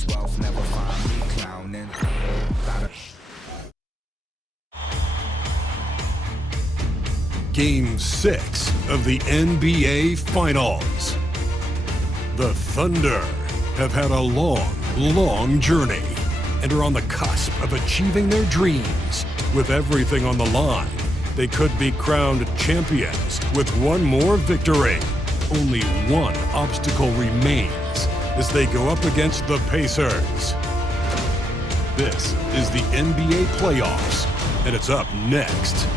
cause wealth never find me clowning. Game 6 of the NBA Finals. The Thunder have had a long journey and are on the cusp of achieving their dreams. With everything on the line, they could be crowned champions with one more victory. Only one obstacle remains as they go up against the Pacers. This is the NBA playoffs, and it's up next.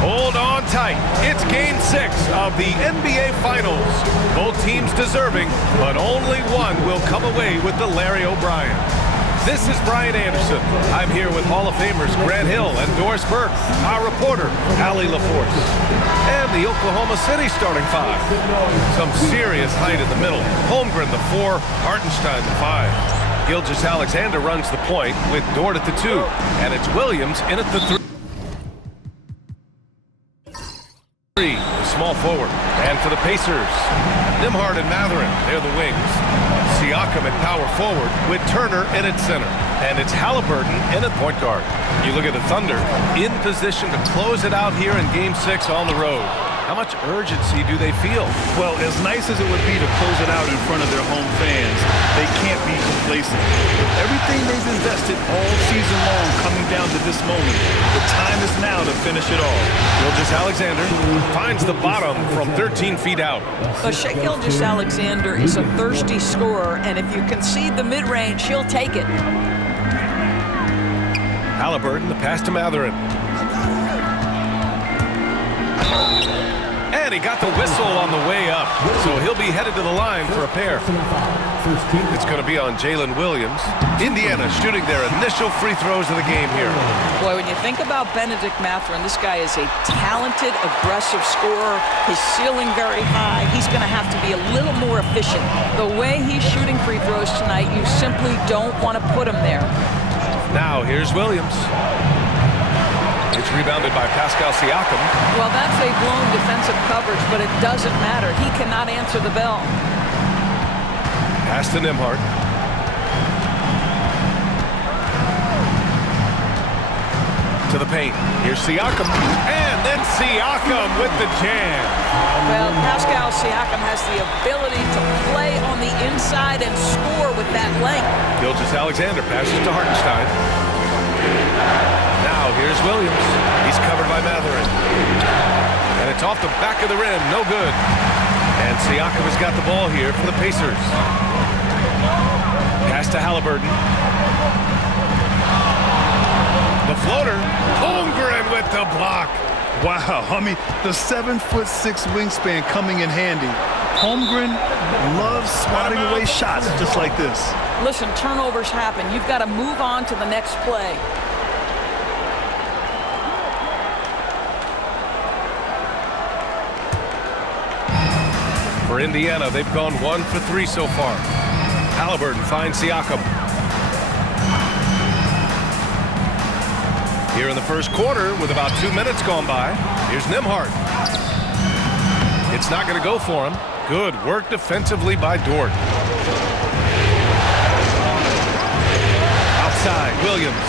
Hold on tight. It's Game 6 of the NBA Finals. Both teams deserving, but only one will come away with the Larry O'Brien. This is Brian Anderson. I'm here with Hall of Famers Grant Hill and Doris Burke, our reporter, Allie LaForce, and the Oklahoma City starting five. Some serious height in the middle. Holmgren the 4, Hartenstein the 5. Gilgeous-Alexander runs the point with Dort at the 2, and it's Williams in at the 3. The small forward. And for the Pacers, Nembhard and Mathurin, they're the wings. Siakam at power forward with Turner in at center. And it's Halliburton in at point guard. You look at the Thunder, in position to close it out here in Game 6 on the road. How much urgency do they feel? Well, as nice as it would be to close it out in front of their home fans, they can't be complacent. With everything they've invested all season long coming down to this moment, the time is now to finish it all. Gilgeous-Alexander finds the bottom from 13 feet out. But Shai Gilgeous-Alexander is a thirsty scorer, and if you concede the mid-range, he'll take it. Halliburton, the pass to Mathurin. And he got the whistle on the way up, so he'll be headed to the line for a pair. It's going to be on Jalen Williams. Indiana shooting their initial free throws of the game here. Boy, when you think about Bennedict Mathurin, this guy is a talented, aggressive scorer. His ceiling very high. He's going to have to be a little more efficient. The way he's shooting free throws tonight, you simply don't want to put him there. Now, here's Williams. It's rebounded by Pascal Siakam. Well, that's a blown defensive coverage, but it doesn't matter. He cannot answer the bell. Pass to Nembhard. To the paint. Here's Siakam. And then Siakam with the jam. Well, Pascal Siakam has the ability to play on the inside and score with that length. Gilgeous-Alexander passes to Hartenstein. Now here's Williams. He's covered by Mathurin. And it's off the back of the rim. No good. And Siakam has got the ball here for the Pacers. Pass to Halliburton. The floater. Holmgren with the block. Wow, I mean, the 7'6" wingspan coming in handy. Holmgren loves swatting away shots just like this. Listen, turnovers happen. You've got to move on to the next play. For Indiana, they've gone 1 for 3 so far. Halliburton finds Siakam. Here in the first quarter, with about 2 minutes gone by, here's Nembhard. It's not going to go for him. Good work defensively by Dort. Outside, Williams.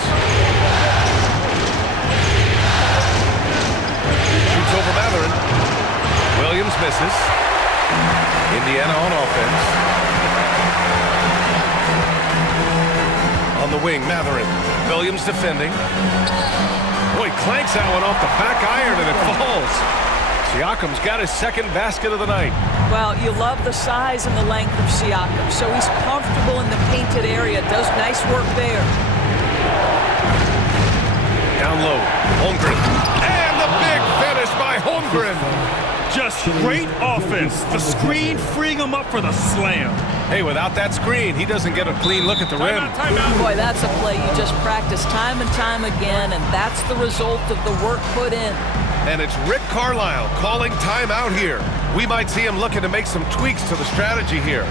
Shoots over Mathurin. Williams misses. Indiana on offense. On the wing, Mathurin. Williams defending. Boy, clanks that one off the back iron and it falls. Siakam's got his second basket of the night. Well, you love the size and the length of Siakam, so he's comfortable in the painted area. Does nice work there. Down low, Holmgren. And the big finish by Holmgren. Just great offense. The screen freeing him up for the slam. Hey, without that screen, he doesn't get a clean look at the rim. Boy, that's a play you just practice time and time again, and that's the result of the work put in. And it's Rick Carlisle calling timeout here. We might see him looking to make some tweaks to the strategy here.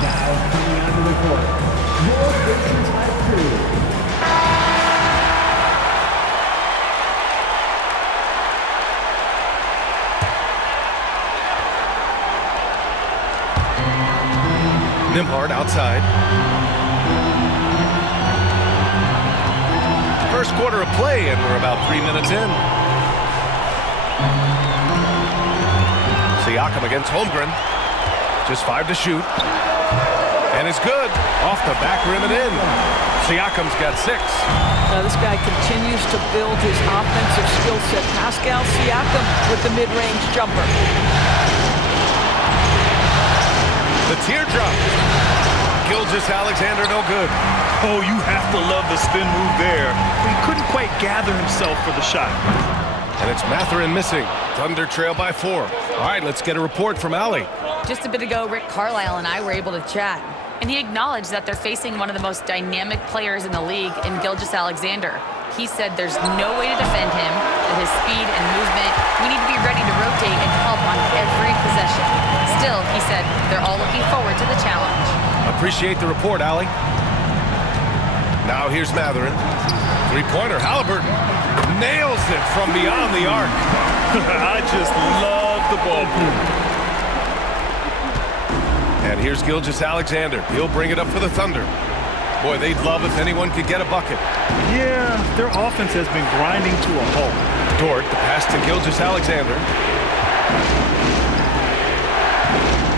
Now coming onto the court, your Pacers have 2. Nembhard outside. First quarter of play, and we're about 3 minutes in. Siakam against Holmgren. Just 5 to shoot. And it's good. Off the back rim and in. Siakam's got 6. Now this guy continues to build his offensive skill set. Pascal Siakam with the mid-range jumper. The teardrop. Gilgeous-Alexander no good. Oh, you have to love the spin move there. He couldn't quite gather himself for the shot. And it's Mathurin missing. Thunder trail by 4. All right, let's get a report from Allie. Just a bit ago, Rick Carlisle and I were able to chat, and he acknowledged that they're facing one of the most dynamic players in the league in Gilgeous-Alexander. He said there's no way to defend him, that his speed and movement, we need to be ready to rotate and help on every possession. Still, he said, they're all looking forward to the challenge. Appreciate the report, Allie. Now here's Mathurin. Three-pointer, Halliburton. Nails it from beyond the arc. I just love the ball. And here's Gilgeous-Alexander. He'll bring it up for the Thunder. Boy, they'd love if anyone could get a bucket. Yeah, their offense has been grinding to a halt. Dort, the pass to Gilgeous-Alexander.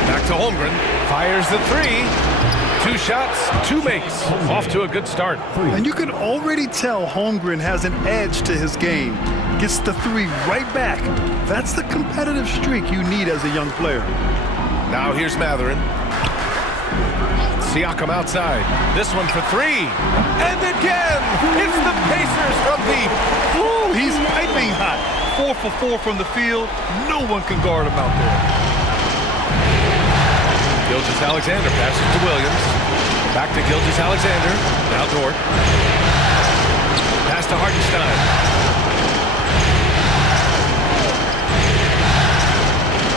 Back to Holmgren. Fires the 3. 2 shots, 2 makes. Off to a good start. And you can already tell Holmgren has an edge to his game. Gets the 3 right back. That's the competitive streak you need as a young player. Now here's Mathurin. Siakam outside. This one for 3. And again! It's the Pacers from deep. Ooh, he's piping hot. 4 for 4 from the field. No one can guard him out there. Gilgeous-Alexander passes to Williams. Back to Gilgeous-Alexander. Now Dort. Pass to Hartenstein.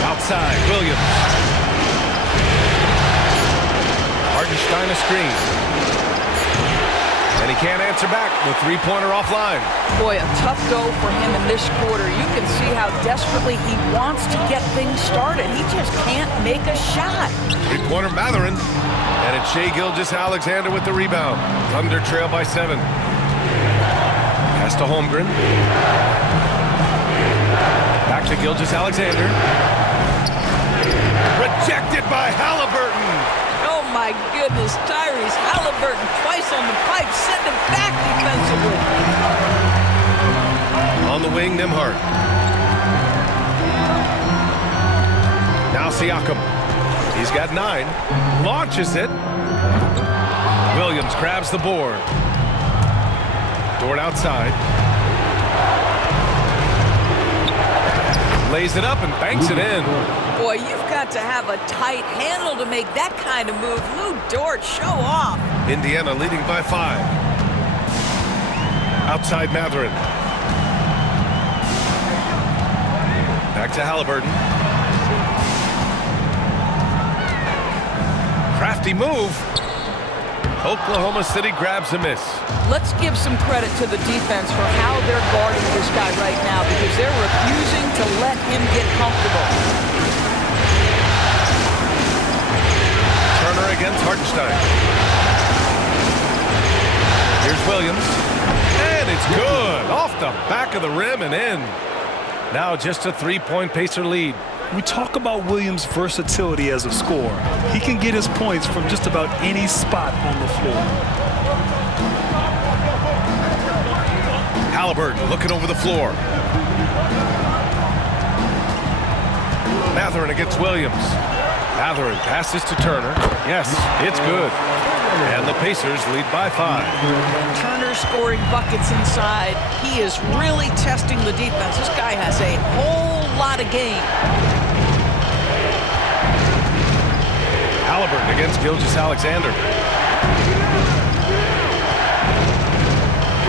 Outside, Williams. Hartenstein a screen. And he can't answer back. The three-pointer offline. Boy, a tough go for him in this quarter. You can see how desperately he wants to get things started. He just can't make a shot. Three-pointer Mathurin. And it's Shai Gilgeous-Alexander with the rebound. Thunder trail by 7. Pass to Holmgren. Back to Gilgeous-Alexander. Rejected by Halliburton. Oh my goodness, Tyrese Halliburton twice on the pipe, send him back defensively. On the wing, Nembhard. Now Siakam. He's got 9. Launches it. Williams grabs the board. Dort outside. Lays it up and banks it in. Boy, you've got to have a tight handle to make that kind of move. Lou Dort, show off. Indiana leading by 5. Outside Mathurin. Back to Halliburton. Crafty move. Oklahoma City grabs a miss. Let's give some credit to the defense for how they're guarding this guy right now because they're refusing to let him get comfortable. Turner against Hartenstein. Here's Williams. And it's good. Off the back of the rim and in. Now just a 3-point Pacer lead. We talk about Williams' versatility as a scorer. He can get his points from just about any spot on the floor. Halliburton looking over the floor. Mathurin against Williams. Mathurin passes to Turner. Yes, it's good. And the Pacers lead by 5. Turner scoring buckets inside. He is really testing the defense. This guy has a whole lot of game. Halliburton against Gilgeous-Alexander.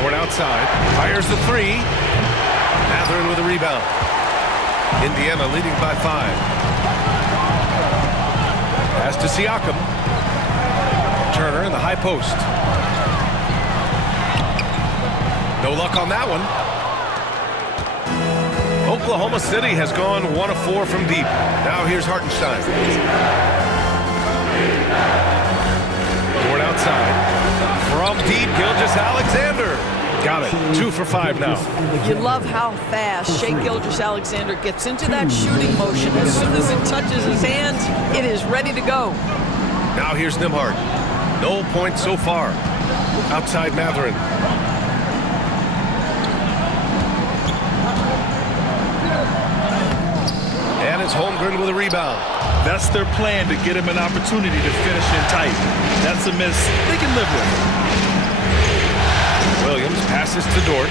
Dort outside. Fires the 3. Mathurin with a rebound. Indiana leading by 5. Pass to Siakam. Turner in the high post. No luck on that one. Oklahoma City has gone 1 of 4 from deep. Now here's Hartenstein. outside. From deep, Gilgeous-Alexander. Got it. 2 for 5 now. You love how fast Shai Gilgeous-Alexander gets into that shooting motion. As soon as it touches his hands, it is ready to go. Now here's Nembhard. No points so far. Outside Mathurin. And it's Holmgren with a rebound. That's their plan, to get him an opportunity to finish in tight. That's a miss they can live with. Williams passes to Dort.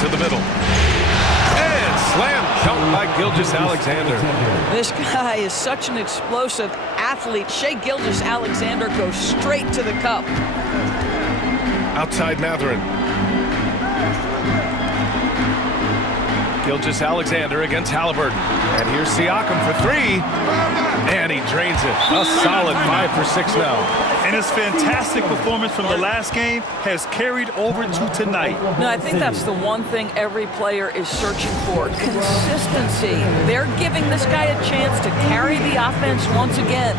To the middle. And slam dunk by Gilgeous-Alexander. This guy is such an explosive athlete. Shai Gilgeous-Alexander goes straight to the cup. Outside Mathurin. Gilgeous-Alexander against Halliburton. And here's Siakam for 3. And he drains it. A solid 5 for 6 now. And his fantastic performance from the last game has carried over to tonight. No, I think that's the one thing every player is searching for. Consistency. They're giving this guy a chance to carry the offense once again.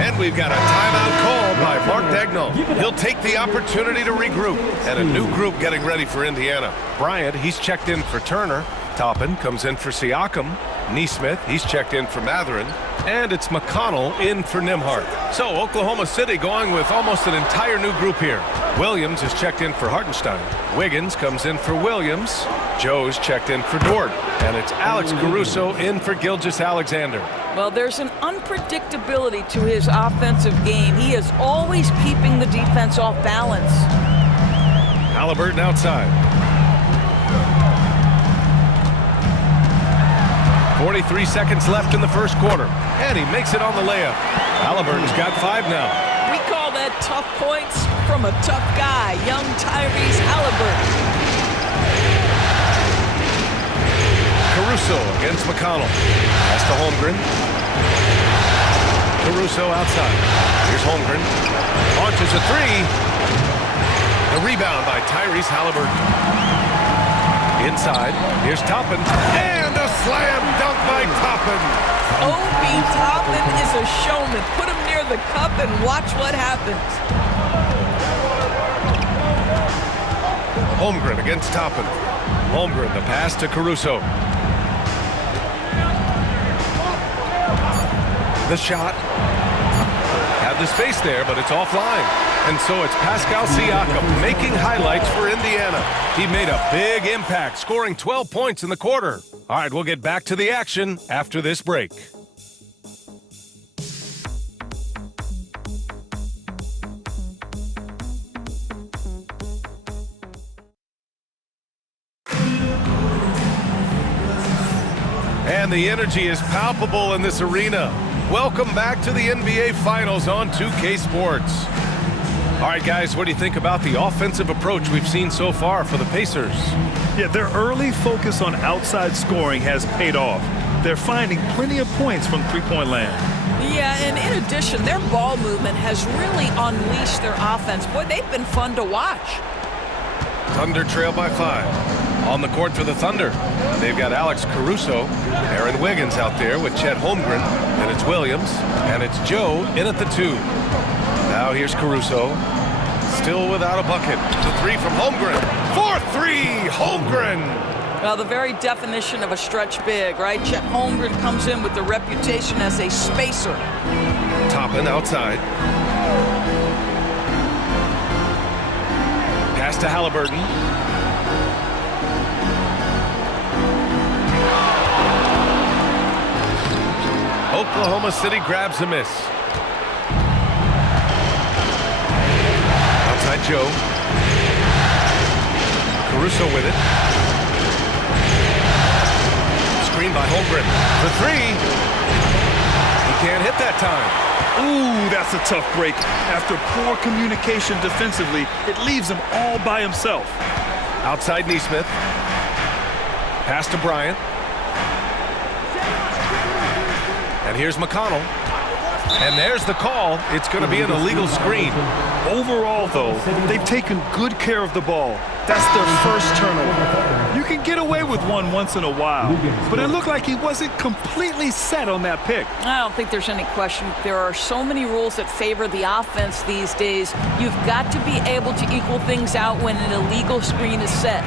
And we've got a timeout called by Mark Daigneault. He'll take the opportunity to regroup. And a new group getting ready for Indiana. Bryant, he's checked in for Turner. Toppin comes in for Siakam. Nesmith, he's checked in for Mathurin. And it's McConnell in for Nembhard. So Oklahoma City going with almost an entire new group here. Williams is checked in for Hartenstein. Wiggins comes in for Williams. Joe's checked in for Dort. And it's Alex Caruso in for Gilgeous-Alexander. Well, there's an unpredictability to his offensive game. He is always keeping the defense off balance. Halliburton outside. 43 seconds left in the first quarter. And he makes it on the layup. Halliburton's got 5 now. We call that tough points from a tough guy, young Tyrese Halliburton. Caruso against McConnell. Pass to Holmgren. Caruso outside. Here's Holmgren. Launches a 3. The rebound by Tyrese Halliburton. Inside, here's Toppin, and a slam dunk by Toppin. Obi Toppin is a showman. Put him near the cup and watch what happens. Holmgren against Toppin. Holmgren, the pass to Caruso. The shot. Had the space there, but it's offline. And so it's Pascal Siakam making highlights for Indiana. He made a big impact, scoring 12 points in the quarter. All right, we'll get back to the action after this break. And the energy is palpable in this arena. Welcome back to the NBA Finals on 2K Sports. All right, guys, what do you think about the offensive approach we've seen so far for the Pacers? Yeah, their early focus on outside scoring has paid off. They're finding plenty of points from three-point land. Yeah, and in addition, their ball movement has really unleashed their offense. Boy, they've been fun to watch. Thunder trail by 5. On the court for the Thunder, they've got Alex Caruso, Aaron Wiggins out there with Chet Holmgren, and it's Williams, and it's Joe in at the 2. Now here's Caruso, still without a bucket. The 3 from Holmgren. 4-3, Holmgren. Well, the very definition of a stretch big, right? Chet Holmgren comes in with the reputation as a spacer. Toppin outside. Pass to Halliburton. Oklahoma City grabs a miss. Outside Joe. Caruso with it. Screen by Holmgren. For 3. He can't hit that time. Ooh, that's a tough break. After poor communication defensively, it leaves him all by himself. Outside Nesmith. Pass to Bryant. And here's McConnell. And there's the call. It's going to be an illegal screen. Overall, though, they've taken good care of the ball. That's their first turnover. You can get away with one once in a while, but it looked like he wasn't completely set on that pick. I don't think there's any question. There are so many rules that favor the offense these days. You've got to be able to equal things out when an illegal screen is set.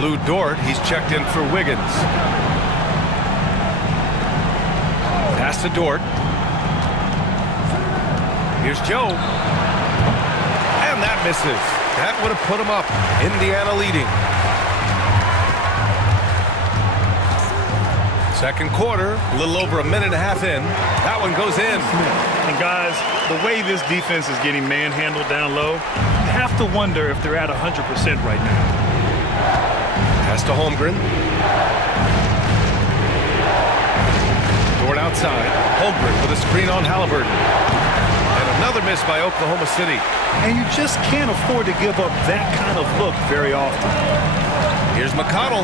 Lou Dort, he's checked in for Wiggins. Pass to Dort. Here's Joe. And that misses. That would have put him up. Indiana leading. Second quarter, a little over a minute and a half in. That one goes in. And guys, the way this defense is getting manhandled down low, you have to wonder if they're at 100% right now. Pass to Holmgren. Dort outside. Holmgren with a screen on Halliburton. And another miss by Oklahoma City. And you just can't afford to give up that kind of look very often. Here's McConnell.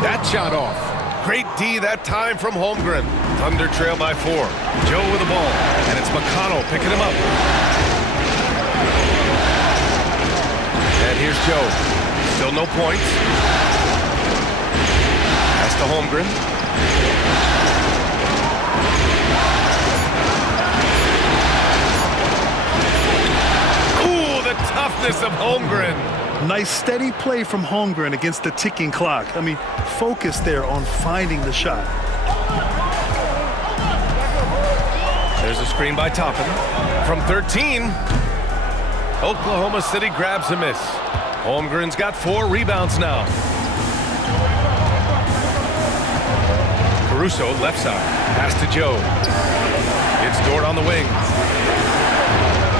That shot off. Great D that time from Holmgren. Thunder trail by 4. Joe with the ball. And it's McConnell picking him up. And here's Joe. Still no points. Pass to Holmgren. Ooh, the toughness of Holmgren. Nice steady play from Holmgren against the ticking clock. I mean, focus there on finding the shot. There's a screen by Toppin. From 13, Oklahoma City grabs a miss. Holmgren's got 4 rebounds now. Caruso, left side. Pass to Joe. It's Dort on the wing.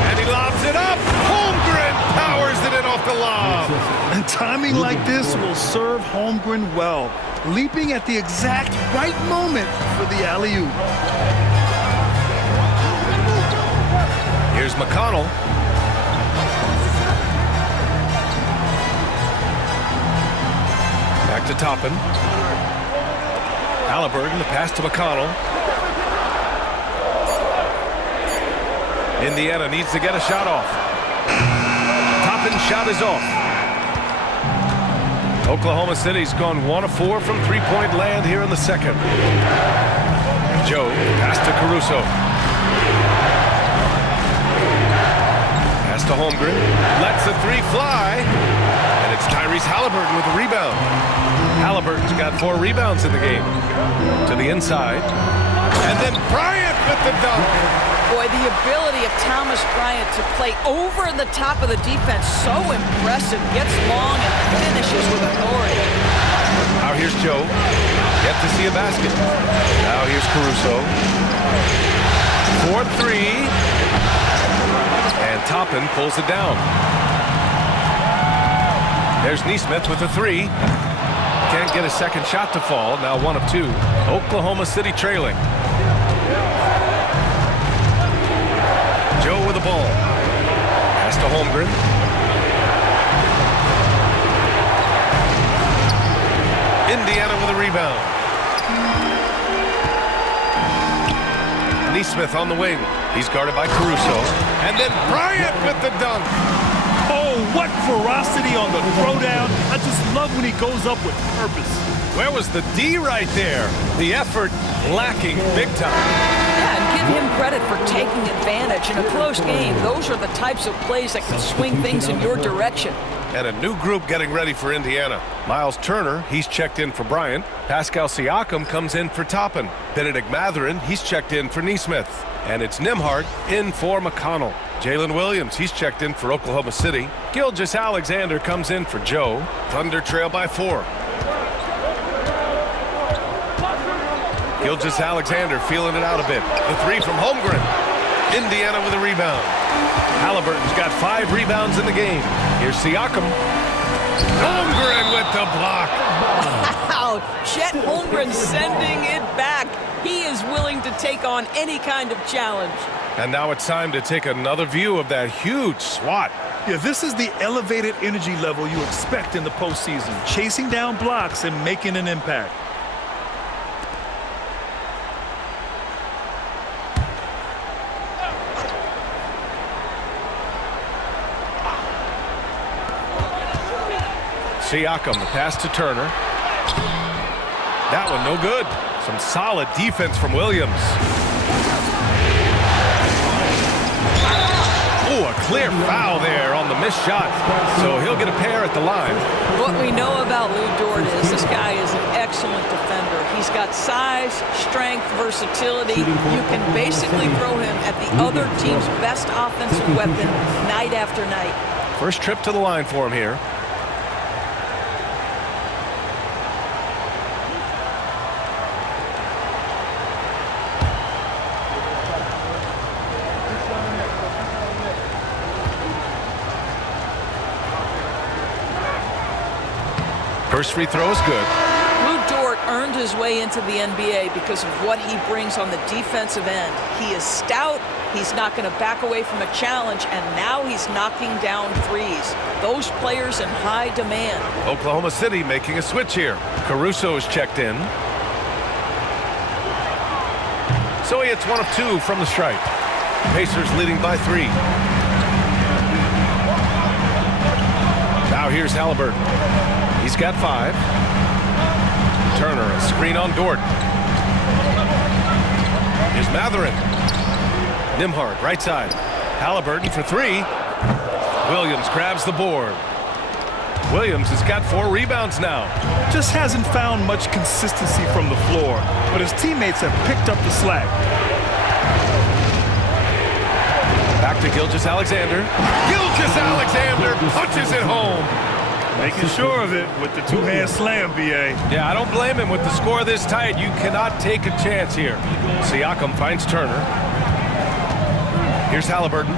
And he lobs it up. Holmgren powers it in off the lob. And timing like this will serve Holmgren well, leaping at the exact right moment for the alley-oop. Here's McConnell. Back to Toppin. Halliburton, the pass to McConnell. Indiana needs to get a shot off. Toppin's shot is off. Oklahoma City's gone 1 of 4 from three-point land here in the second. Joe, pass to Caruso. Pass to Holmgren. Lets the 3 fly. And it's Tyrese Halliburton with the rebound. Halliburton's got 4 rebounds in the game. To the inside. And then Bryant with the dunk. Boy, the ability of Thomas Bryant to play over the top of the defense, so impressive. Gets long and finishes with authority. Now here's Joe. Yet to see a basket. Now here's Caruso. 4-3. And Toppin pulls it down. There's Nesmith with a 3. Can't get a second shot to fall. Now 1 of 2. Oklahoma City trailing. Joe with the ball. Pass to Holmgren. Indiana with a rebound. Nesmith on the wing. He's guarded by Caruso. And then Bryant with the dunk. Oh, what ferocity on the throwdown. I just love when he goes up with purpose. Where was the D right there? The effort lacking big time. Yeah, and give him credit for taking advantage in a close game. Those are the types of plays that can swing things in your direction. And a new group getting ready for Indiana. Miles Turner, he's checked in for Bryant. Pascal Siakam comes in for Toppin. Benedict Mathurin, he's checked in for Nesmith. And it's Nembhard in for McConnell. Jalen Williams, he's checked in for Oklahoma City. Gilgeous-Alexander comes in for Joe. Thunder trail by 4. Gilgeous-Alexander feeling it out a bit. The 3 from Holmgren. Indiana with a rebound. Halliburton's got 5 rebounds in the game. Here's Siakam. Holmgren with the block. Wow, Chet Holmgren sending it back. He is willing to take on any kind of challenge. And now it's time to take another view of that huge swat. Yeah, this is the elevated energy level you expect in the postseason. Chasing down blocks and making an impact. Siakam, the pass to Turner. That one no good. Some solid defense from Williams. Ooh, a clear foul there on the missed shot. So he'll get a pair at the line. What we know about Lou Dort is this guy is an excellent defender. He's got size, strength, versatility. You can basically throw him at the other team's best offensive weapon night after night. First trip to the line for him here. First free throw is good. Lou Dort earned his way into the NBA because of what he brings on the defensive end. He is stout. He's not going to back away from a challenge, and now he's knocking down threes. Those players in high demand. Oklahoma City making a switch here. Caruso is checked in. So he hits 1 of 2 from the stripe. Pacers leading by 3. Now here's Halliburton. He's got 5. Turner, a screen on Dort. Here's Mathurin. Nembhard, right side. Halliburton for 3. Williams grabs the board. Williams has got 4 rebounds now. Just hasn't found much consistency from the floor, but his teammates have picked up the slack. Back to Gilgeous-Alexander. Gilgeous-Alexander punches it home. Making sure of it with the two-hand slam, B.A. Yeah, I don't blame him. With the score this tight, you cannot take a chance here. Siakam finds Turner. Here's Halliburton.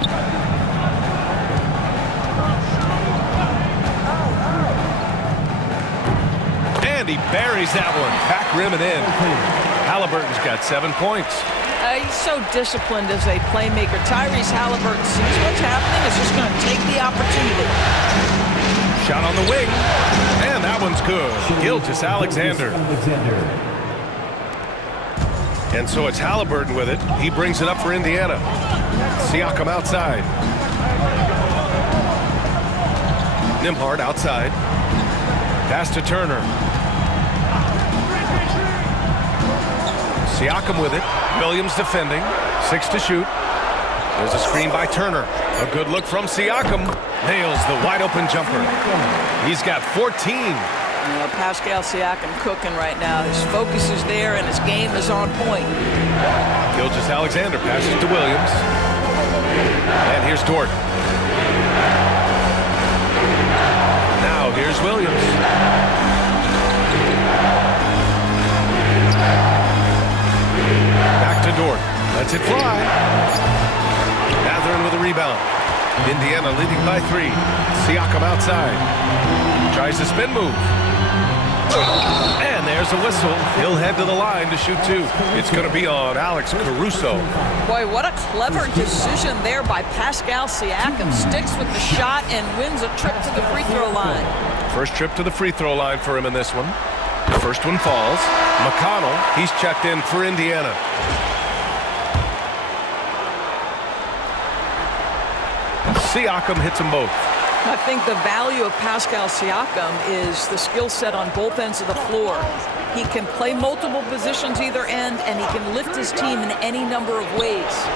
And he buries that one. Back rim and in. Halliburton's got 7 points. He's so disciplined as a playmaker. Tyrese Halliburton sees what's happening. Is just going to take the opportunity. Shot on the wing. And that one's good. Gilgeous-Alexander. And so it's Halliburton with it. He brings it up for Indiana. Siakam outside. Nembhard outside. Pass to Turner. Siakam with it. Williams defending. 6 to shoot. There's a screen by Turner. A good look from Siakam. Nails the wide open jumper. He's got 14. Pascal Siakam cooking right now. His focus is there and his game is on point. Gilgeous-Alexander passes to Williams. And here's Dort. Now here's Williams. Back to Dort. Lets it fly. Mathurin with a rebound. Indiana leading by 3. Siakam outside. Tries the spin move. And there's a whistle. He'll head to the line to shoot 2. It's going to be on Alex Caruso. Boy, what a clever decision there by Pascal Siakam. Sticks with the shot and wins a trip to the free throw line. First trip to the free throw line for him in this one. The first one falls. McConnell, he's checked in for Indiana. Siakam hits them both. I think the value of Pascal Siakam is the skill set on both ends of the floor. He can play multiple positions either end, and he can lift his team in any number of ways.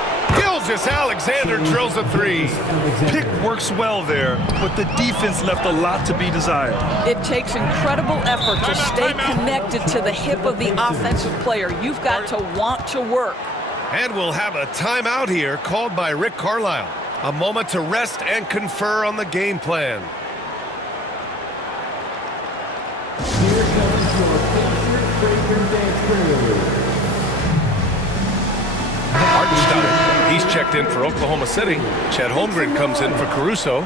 Gilgeous-Alexander drills a 3. Pick works well there, but the defense left a lot to be desired. It takes incredible effort to stay connected to the hip of the offensive player. You've got to want to work. And we'll have a timeout here called by Rick Carlisle. A moment to rest and confer on the game plan. Here comes your featured fragrant dance prelude. Hartenstein, he's checked in for Oklahoma City. Chet Holmgren comes in for Caruso.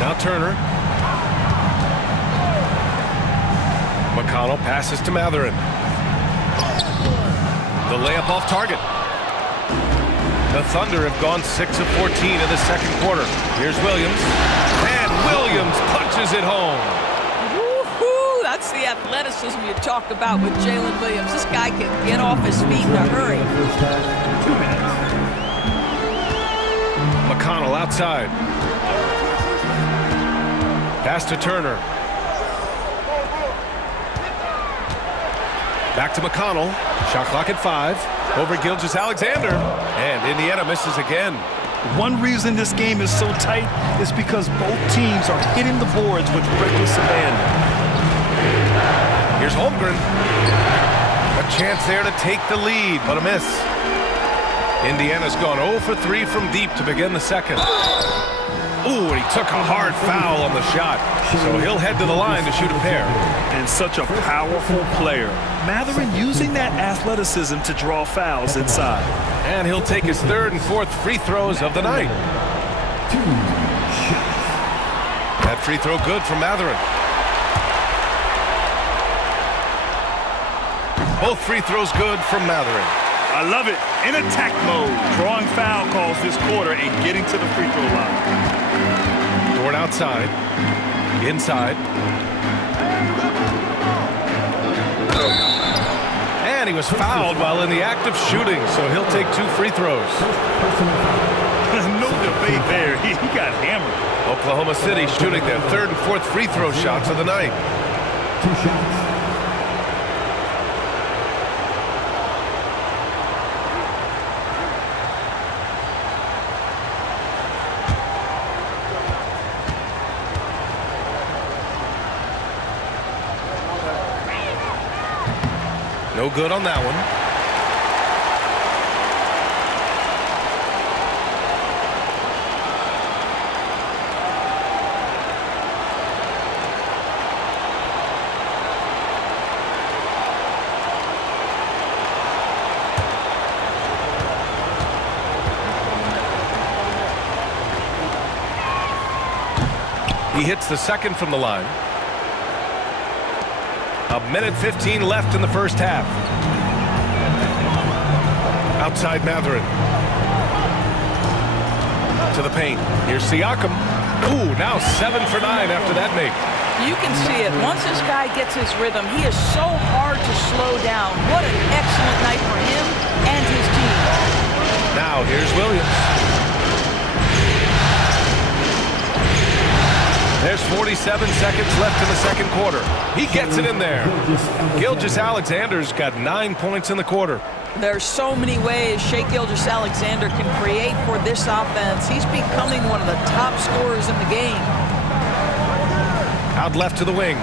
Now Turner. McConnell passes to Mathurin. The layup off target. The Thunder have gone 6 of 14 in the second quarter. Here's Williams. And Williams punches it home. Woo-hoo! That's the athleticism you talk about with Jalen Williams. This guy can get off his feet in a hurry. First half, 2 minutes. McConnell outside. Pass to Turner. Back to McConnell. Shot clock at 5. Over Gilgeous-Alexander. And Indiana misses again. One reason this game is so tight is because both teams are hitting the boards with reckless abandon. Here's Holmgren. A chance there to take the lead, but a miss. Indiana's gone 0 for 3 from deep to begin the second. Ooh, and he took a hard foul on the shot. So he'll head to the line to shoot a pair. And such a powerful player. Mathurin using that athleticism to draw fouls inside. And he'll take his 3rd and 4th free throws of the night. 2 shots. That free throw good from Mathurin. Both free throws good from Mathurin. I love it. In attack mode. Drawing foul calls this quarter and getting to the free throw line. Dort outside. Inside. And he was fouled while in the act of shooting, so he'll take 2 free throws. No debate there. He got hammered. Oklahoma City shooting their 3rd and 4th free throw shots of the night. 2 shots. No good on that one. He hits the second from the line. 1:15 left in the first half. Outside Mathurin. To the paint. Here's Siakam. Ooh, now 7 for 9 after that make. You can see it. Once this guy gets his rhythm, he is so hard to slow down. What an excellent night for him and his team. Now here's Williams. There's 47 seconds left in the second quarter. He gets it in there. Gilgeous-Alexander's got 9 points in the quarter. There's so many ways Shai Gilgeous-Alexander can create for this offense. He's becoming one of the top scorers in the game. Out left to the wing.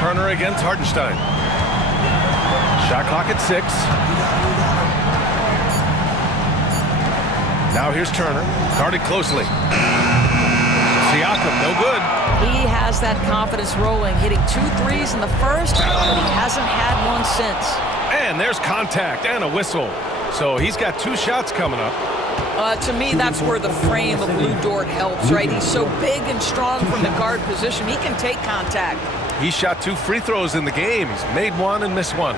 Turner against Hartenstein. Shot clock at 6. Now here's Turner. Guarded closely. Siakam, no good. He has that confidence rolling, hitting 2 threes in the first, but he hasn't had one since. And there's contact and a whistle. So he's got 2 shots coming up. To me, that's where the frame of Lou Dort helps, right? He's so big and strong from the guard position. He can take contact. He shot 2 free throws in the game. He's made 1 and missed 1.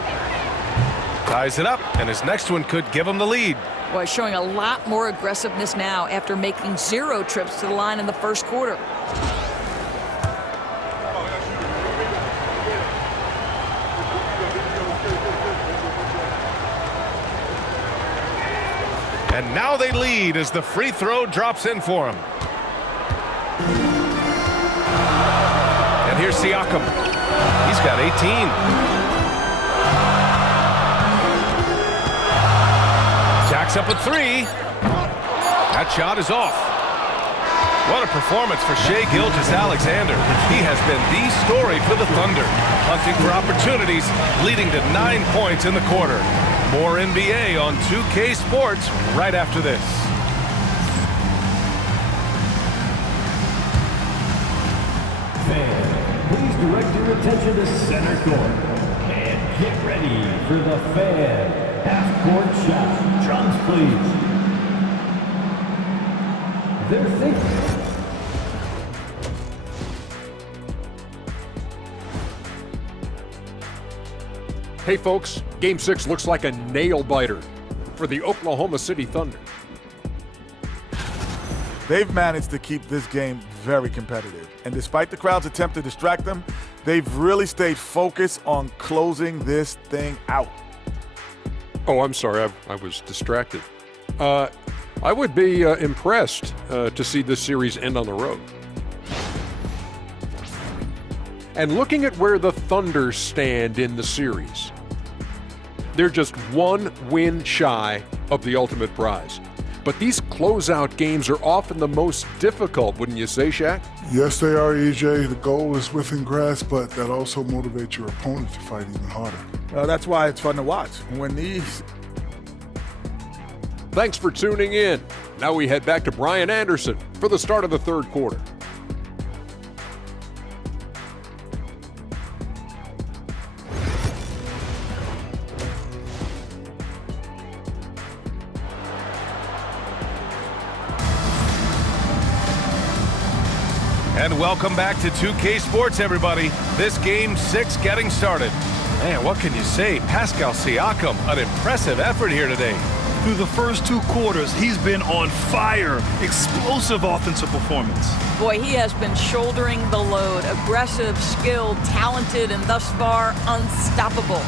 Ties it up, and his next one could give him the lead. Boy, showing a lot more aggressiveness now after making 0 trips to the line in the first quarter. And now they lead as the free throw drops in for him. And here's Siakam. He's got 18. Jacks up a 3. That shot is off. What a performance for Shai Gilgeous-Alexander. He has been the story for the Thunder, hunting for opportunities, leading to 9 points in the quarter. More NBA on 2K Sports right after this. Fans, please direct your attention to center court. And get ready for the Fan half-court shot. Drums, please. They're thinking. Hey folks, Game 6 looks like a nail-biter for the Oklahoma City Thunder. They've managed to keep this game very competitive. And despite the crowd's attempt to distract them, they've really stayed focused on closing this thing out. Oh, I'm sorry. I was distracted. I would be impressed to see this series end on the road. And looking at where the Thunder stand in the series, they're just one win shy of the ultimate prize. But these closeout games are often the most difficult, wouldn't you say, Shaq? Yes, they are, EJ. The goal is within grasp, but that also motivates your opponent to fight even harder. Well, that's why it's fun to watch. When these... Thanks for tuning in. Now we head back to Brian Anderson for the start of the third quarter. And welcome back to 2K Sports, everybody. This Game 6 getting started. Man, what can you say? Pascal Siakam, an impressive effort here today. Through the first 2 quarters, he's been on fire. Explosive offensive performance. Boy, he has been shouldering the load. Aggressive, skilled, talented, and thus far unstoppable.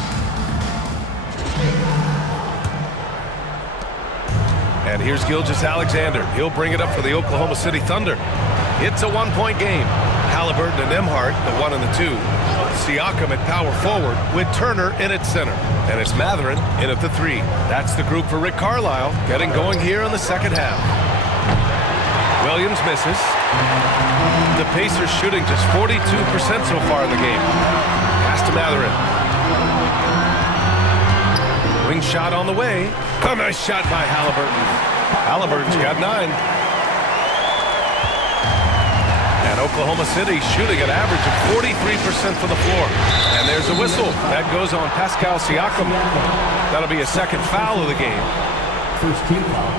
And here's Gilgeous-Alexander. He'll bring it up for the Oklahoma City Thunder. It's a one-point game. Halliburton and Nembhard, the 1 and the 2. Siakam at power forward with Turner in at center. And it's Mathurin in at the 3. That's the group for Rick Carlisle getting going here in the second half. Williams misses. The Pacers shooting just 42% so far in the game. Pass to Mathurin. Wing shot on the way. A nice shot by Halliburton. Halliburton's got 9. And Oklahoma City shooting an average of 43% from the floor. And there's a whistle. That goes on Pascal Siakam. That'll be a second foul of the game. First team foul.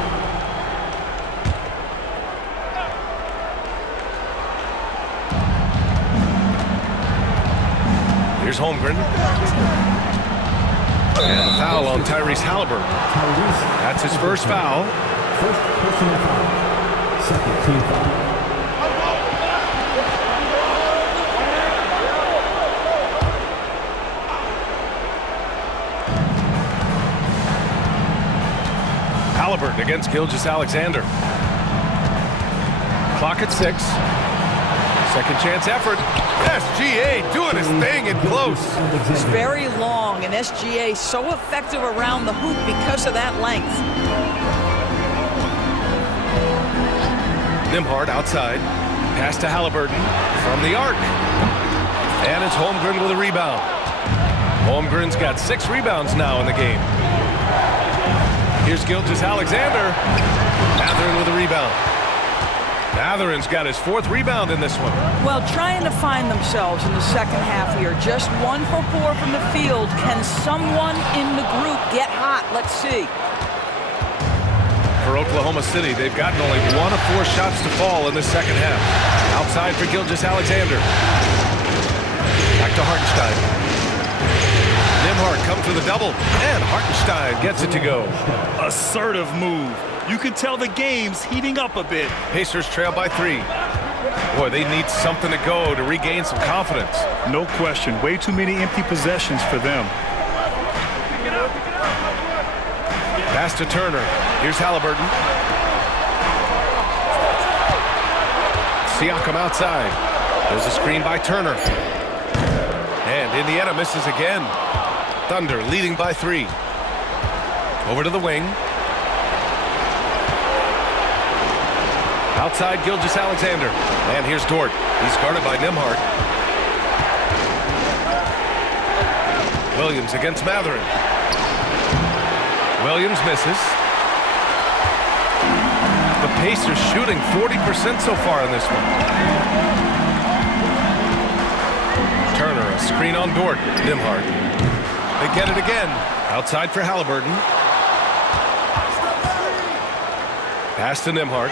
Here's Holmgren. And the foul on Tyrese Halliburton. That's his first foul. First personal foul. Second team foul. Halliburton against Gilgeous-Alexander. Clock at 6. Second chance effort. SGA doing his thing in close. It's very long, and SGA so effective around the hoop because of that length. Nembhard outside. Pass to Halliburton from the arc. And it's Holmgren with a rebound. Holmgren's got 6 rebounds now in the game. Here's Gilgeous-Alexander. Mathurin with a rebound. Mathurin's got his 4th rebound in this one. Well, trying to find themselves in the second half here. Just 1 for 4 from the field. Can someone in the group get hot? Let's see. For Oklahoma City, they've gotten only 1 of 4 shots to fall in the second half. Outside for Gilgeous-Alexander. Back to Hartenstein. Nembhard comes with a double, and Hartenstein gets it to go. Assertive move. You can tell the game's heating up a bit. Pacers trail by 3. Boy, they need something to go to regain some confidence. No question. Way too many empty possessions for them. Pass to Turner. Here's Halliburton. Siakam outside. There's a screen by Turner. And Indiana misses again. Thunder leading by 3. Over to the wing. Outside Gilgeous-Alexander. And here's Dort. He's guarded by Nembhard. Williams against Mathurin. Williams misses. The Pacers shooting 40% so far in this one. Turner, a screen on Dort. Nembhard. They get it again. Outside for Halliburton. Pass to Nembhard.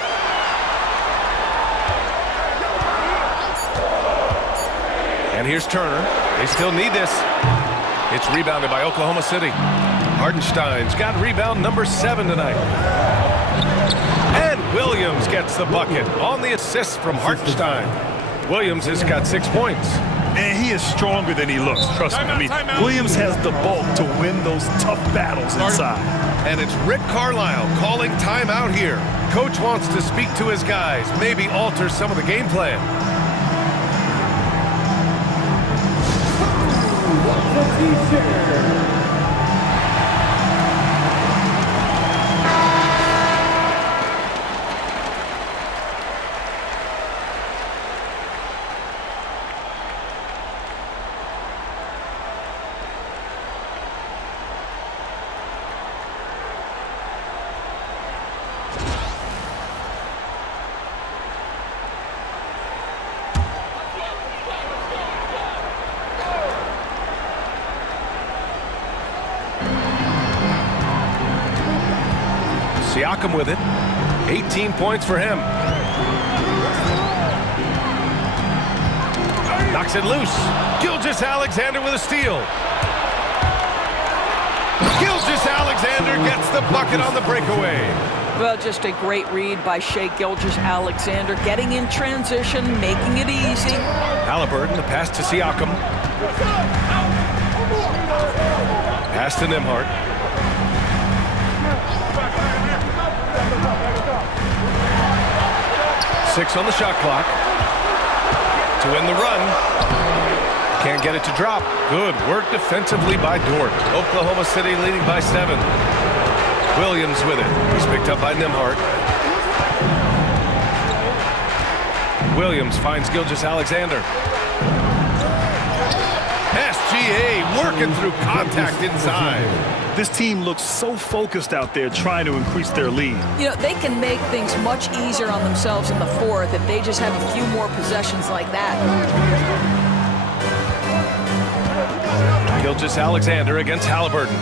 And here's Turner. They still need this. It's rebounded by Oklahoma City. Hartenstein's got rebound number 7 tonight. And Williams gets the bucket on the assist from Hartenstein. Williams has got 6 points. And he is stronger than he looks, trust me. I mean, Williams has the bulk to win those tough battles inside. And it's Rick Carlisle calling timeout here. Coach wants to speak to his guys, maybe alter some of the game plan. Siakam with it. 18 points for him. Knocks it loose. Gilgeous-Alexander with a steal. Gilgeous-Alexander gets the bucket on the breakaway. Well, just a great read by Shai Gilgeous-Alexander, getting in transition, making it easy. Halliburton, the pass to Siakam. Pass to Nembhard. 6 on the shot clock. To win the run. Can't get it to drop. Good work defensively by Dort. Oklahoma City leading by 7. Williams with it. He's picked up by Nembhard. Williams finds Gilgeous-Alexander. SGA working through contact inside. This team looks so focused out there trying to increase their lead. You know, they can make things much easier on themselves in the fourth if they just have a few more possessions like that. Gilgeous-Alexander against Halliburton.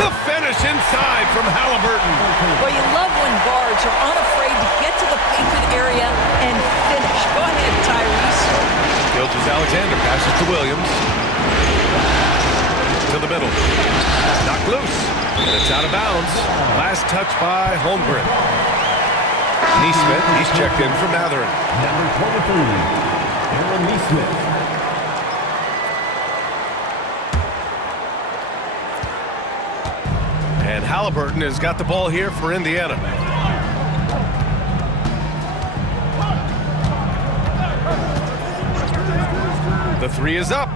The finish inside from Halliburton. Well, you love when guards are unafraid to get to the painted area and finish. Go ahead, Tyrese. Gilgeous-Alexander passes to Williams. To the middle. Knocked loose. And it's out of bounds. Last touch by Holmgren. Nesmith, he's checked in for Mathurin. Number 23, Aaron Nesmith. And Halliburton has got the ball here for Indiana. The 3 is up.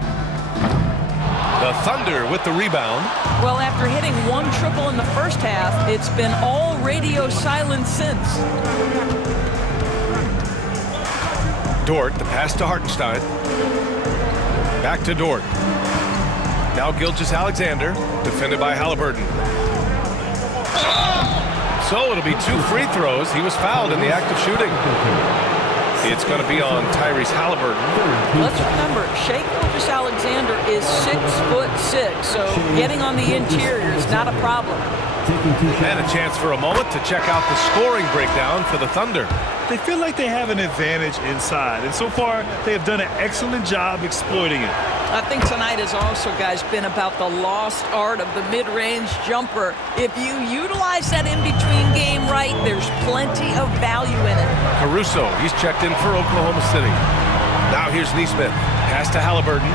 The Thunder with the rebound. Well, after hitting 1 triple in the first half, it's been all radio silence since. Dort, the pass to Hartenstein. Back to Dort. Now Gilgeous-Alexander, defended by Halliburton. So it'll be 2 free throws. He was fouled in the act of shooting. It's going to be on Tyrese Halliburton. Let's remember, Shai Gilgeous-Alexander is 6'6", so getting on the interior is not a problem. And a chance for a moment to check out the scoring breakdown for the Thunder. They feel like they have an advantage inside, and so far they have done an excellent job exploiting it. I think tonight has also, guys, been about the lost art of the mid-range jumper. If you utilize that in-between game right, there's plenty of value in it. Caruso, he's checked in for Oklahoma City. Now here's Nesmith. Pass to Halliburton.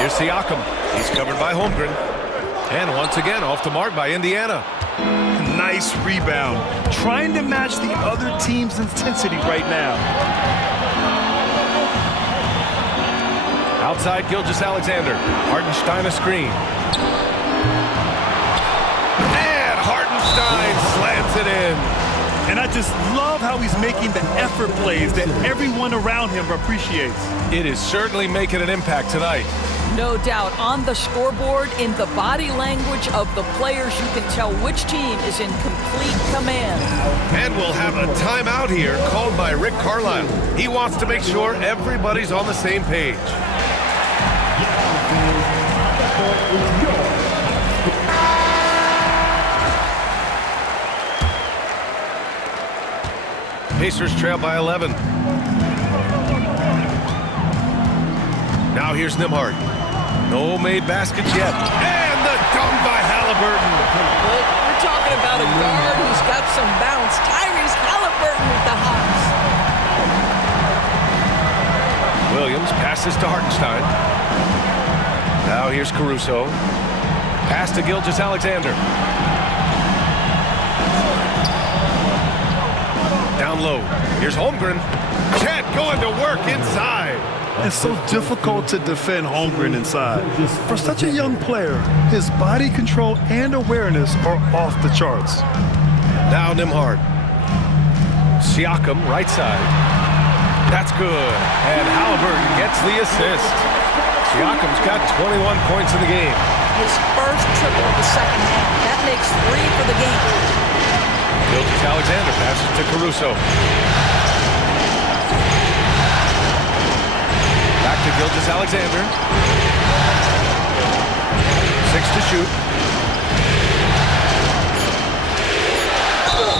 Here's Siakam. He's covered by Holmgren. And once again, off the mark by Indiana. Nice rebound. Trying to match the other team's intensity right now. Outside Gilgeous-Alexander. Hartenstein a screen. And Hartenstein slants it in. And I just love how he's making the effort plays that everyone around him appreciates. It is certainly making an impact tonight. No doubt. On the scoreboard, in the body language of the players, you can tell which team is in complete command. And we'll have a timeout here called by Rick Carlisle. He wants to make sure everybody's on the same page. Pacers trail by 11. Now here's Nembhard. No made baskets yet. And the dunk by Halliburton. We're talking about a guard who's got some bounce. Tyrese Halliburton with the hops. Williams passes to Hartenstein. Now here's Caruso. Pass to Gilgeous-Alexander. Down low. Here's Holmgren. Chet going to work inside. It's so difficult to defend Holmgren inside. For such a young player, his body control and awareness are off the charts. Now Nembhard. Siakam, right side. That's good. And Halliburton gets the assist. Siakam's got 21 points in the game. His first triple of the second half. That makes 3 for the game. Gilgeous-Alexander passes to Caruso. Back to Gilgeous-Alexander. 6 to shoot.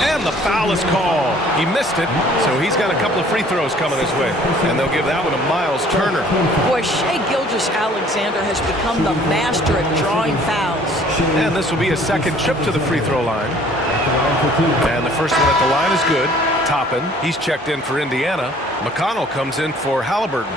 And the foul is called. He missed it, so he's got a couple of free throws coming his way. And they'll give that one to Miles Turner. Boy, Shai Gilgeous-Alexander has become the master at drawing fouls. And this will be his second trip to the free throw line. And the first one at the line is good. Toppin, he's checked in for Indiana. McConnell comes in for Halliburton.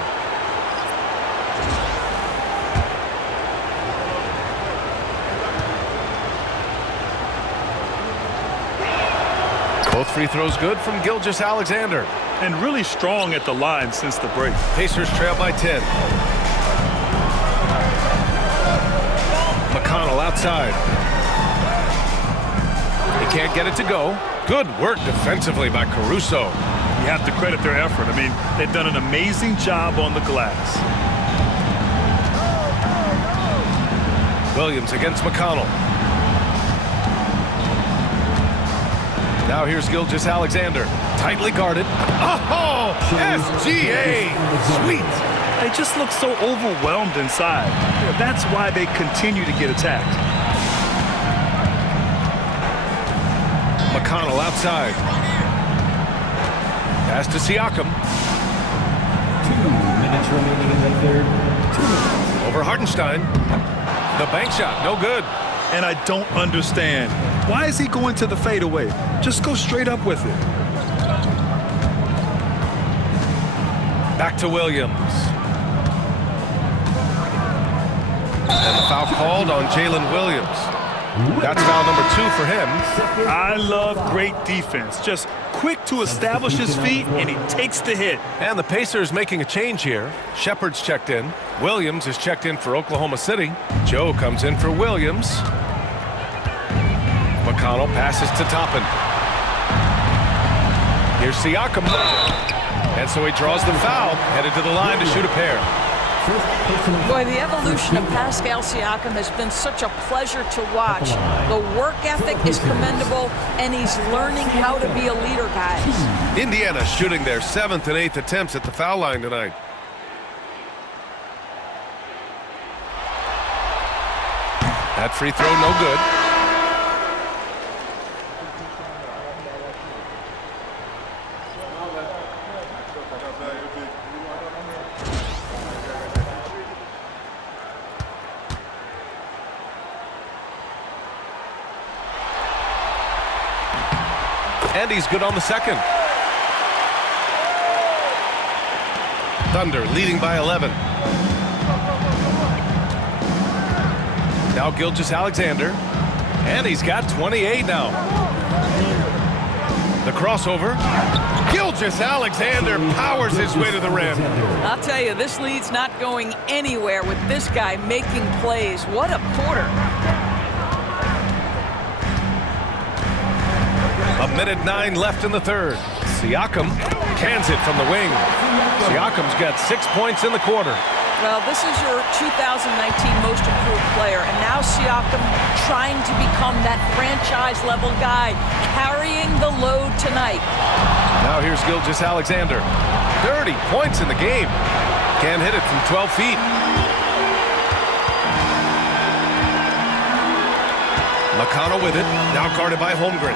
Both free throws good from Gilgeous-Alexander. And really strong at the line since the break. Pacers trail by 10. McConnell outside. He can't get it to go. Good work defensively by Caruso. You have to credit their effort. I mean, they've done an amazing job on the glass. Williams against McConnell. Now here's Gilgeous-Alexander. Tightly guarded. Oh, SGA. Sweet. They just look so overwhelmed inside. That's why they continue to get attacked. McConnell outside. Pass to Siakam. 2 minutes remaining in the third. 2 minutes. Over Hartenstein. The bank shot, no good. And I don't understand. Why is he going to the fadeaway? Just go straight up with it. Back to Williams. And the foul called on Jalen Williams. That's foul number 2 for him. I love great defense. Just quick to establish his feet, and he takes the hit. And the Pacers making a change here. Shepard's checked in. Williams is checked in for Oklahoma City. Joe comes in for Williams. McConnell passes to Toppin. Here's Siakam. And so he draws the foul, headed to the line to shoot a pair. Boy, the evolution of Pascal Siakam has been such a pleasure to watch. The work ethic is commendable, and he's learning how to be a leader, guys. Indiana shooting their 7th and 8th attempts at the foul line tonight. That free throw, no good. And he's good on the second. Thunder leading by 11. Now Gilgeous-Alexander. And he's got 28 now. The crossover. Gilgeous-Alexander powers his way to the rim. I'll tell you, this lead's not going anywhere with this guy making plays. What a quarter. A minute 9 left in the third. Siakam cans it from the wing. Siakam's got 6 points in the quarter. Well, this is your 2019 most improved player, and now Siakam trying to become that franchise-level guy, carrying the load tonight. Now here's Gilgeous-Alexander. 30 points in the game. Can't hit it from 12 feet. McConnell with it, now guarded by Holmgren.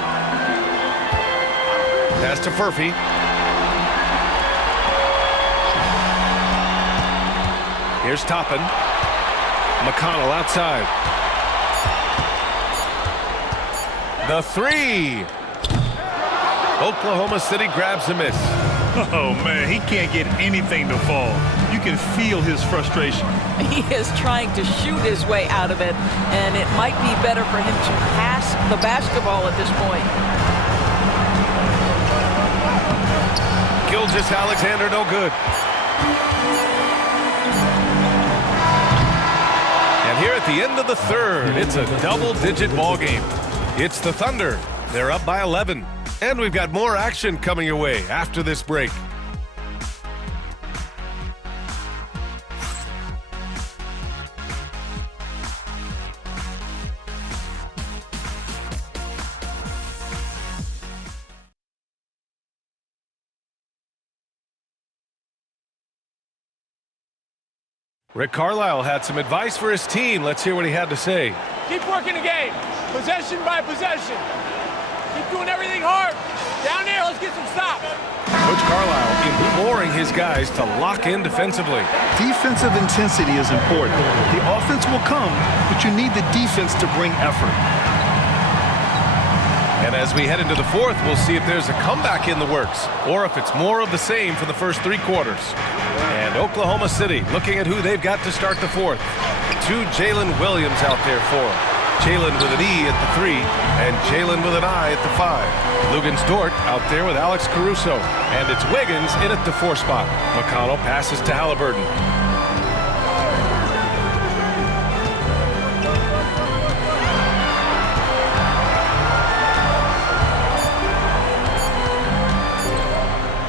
Pass to Furphy. Here's Toppin. McConnell outside. The three. Oklahoma City grabs a miss. Oh, man, he can't get anything to fall. You can feel his frustration. He is trying to shoot his way out of it, and it might be better for him to pass the basketball at this point. Gilgeous-Alexander, no good. And here at the end of the third, it's a double-digit ball game. It's the Thunder. They're up by 11. And we've got more action coming your way after this break. Rick Carlisle had some advice for his team. Let's hear what he had to say. Keep working the game, possession by possession. Keep doing everything hard. Down there, let's get some stops. Coach Carlisle imploring his guys to lock in defensively. Defensive intensity is important. The offense will come, but you need the defense to bring effort. And as we head into the fourth, we'll see if there's a comeback in the works or if it's more of the same for the first three quarters. And Oklahoma City looking at who they've got to start the fourth. Two Jalen Williams out there for them. Jalen with an E at the 3 and Jalen with an I at the 5. Luguentz Dort out there with Alex Caruso. And it's Wiggins in at the 4 spot. McConnell passes to Halliburton.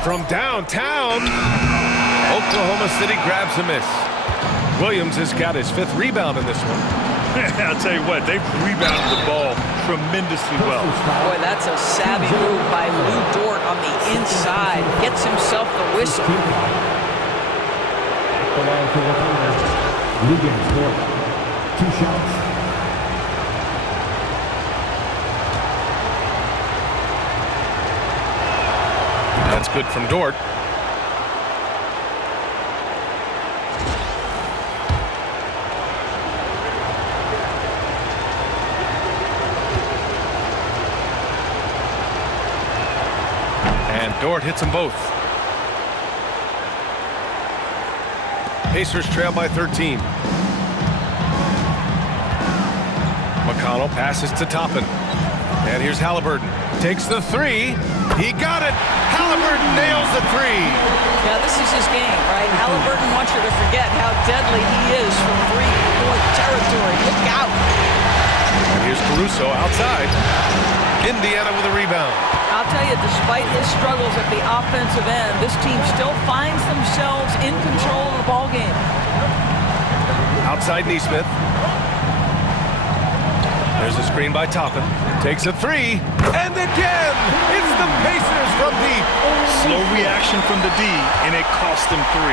From downtown, Oklahoma City grabs a miss. Williams has got his 5th rebound in this one. I'll tell you what, they've rebounded the ball tremendously well. Boy, that's a savvy move by Lu Dort on the inside. Gets himself the whistle. The line for the Thunder. Luguentz Dort. 2 shots. That's good from Dort. And Dort hits them both. Pacers trail by 13. McConnell passes to Toppin. And here's Halliburton. Takes the 3. He got it. Halliburton nails the 3. Yeah, this is his game, right? Halliburton wants you to forget how deadly he is from three-point territory. Look out. And here's Caruso outside. Indiana with a rebound. I'll tell you, despite his struggles at the offensive end, this team still finds themselves in control of the ball game. Outside Nesmith. There's a screen by Toppin. Takes a 3. And again, it's the Pacers from deep. Slow reaction from the D, and it cost them 3.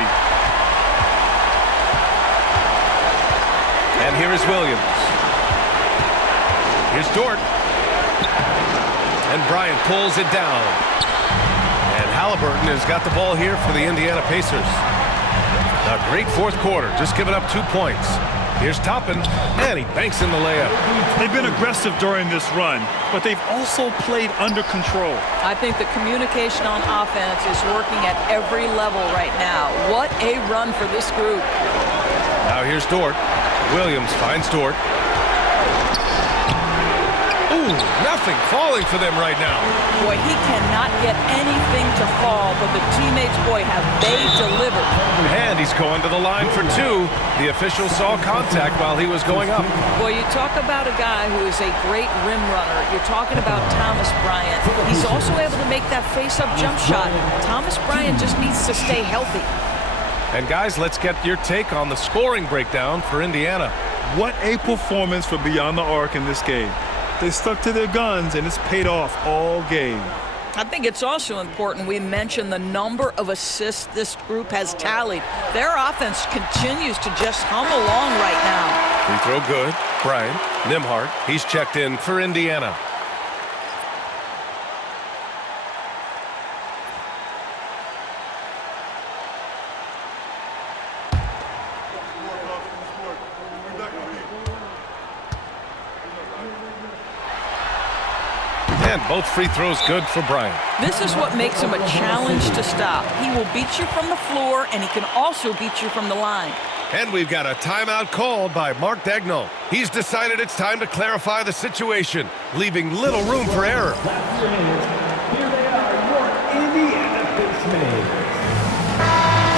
And here is Williams. Here's Dort. And Bryant pulls it down. And Halliburton has got the ball here for the Indiana Pacers. A great fourth quarter, just giving up 2 points. Here's Toppin, and he banks in the layup. They've been aggressive during this run, but they've also played under control. I think the communication on offense is working at every level right now. What a run for this group. Now here's Dort. Williams finds Dort. Ooh, nothing falling for them right now. Boy, he cannot get anything to fall, but the teammates, boy, have they delivered. And he's going to the line for 2. The official saw contact while he was going up. Boy, you talk about a guy who is a great rim runner. You're talking about Thomas Bryant. He's also able to make that face-up jump shot. Thomas Bryant just needs to stay healthy. And guys, let's get your take on the scoring breakdown for Indiana. What a performance for Beyond the Arc in this game. They stuck to their guns, and it's paid off all game. I think it's also important we mention the number of assists this group has tallied. Their offense continues to just hum along right now. Free throw good. Brian Nembhard, he's checked in for Indiana. And both free throws good for Bryant. This is what makes him a challenge to stop. He will beat you from the floor, and he can also beat you from the line. And we've got a timeout called by Mark Daigneault. He's decided it's time to clarify the situation, leaving little room for error. Here they are, your Indiana Pacers.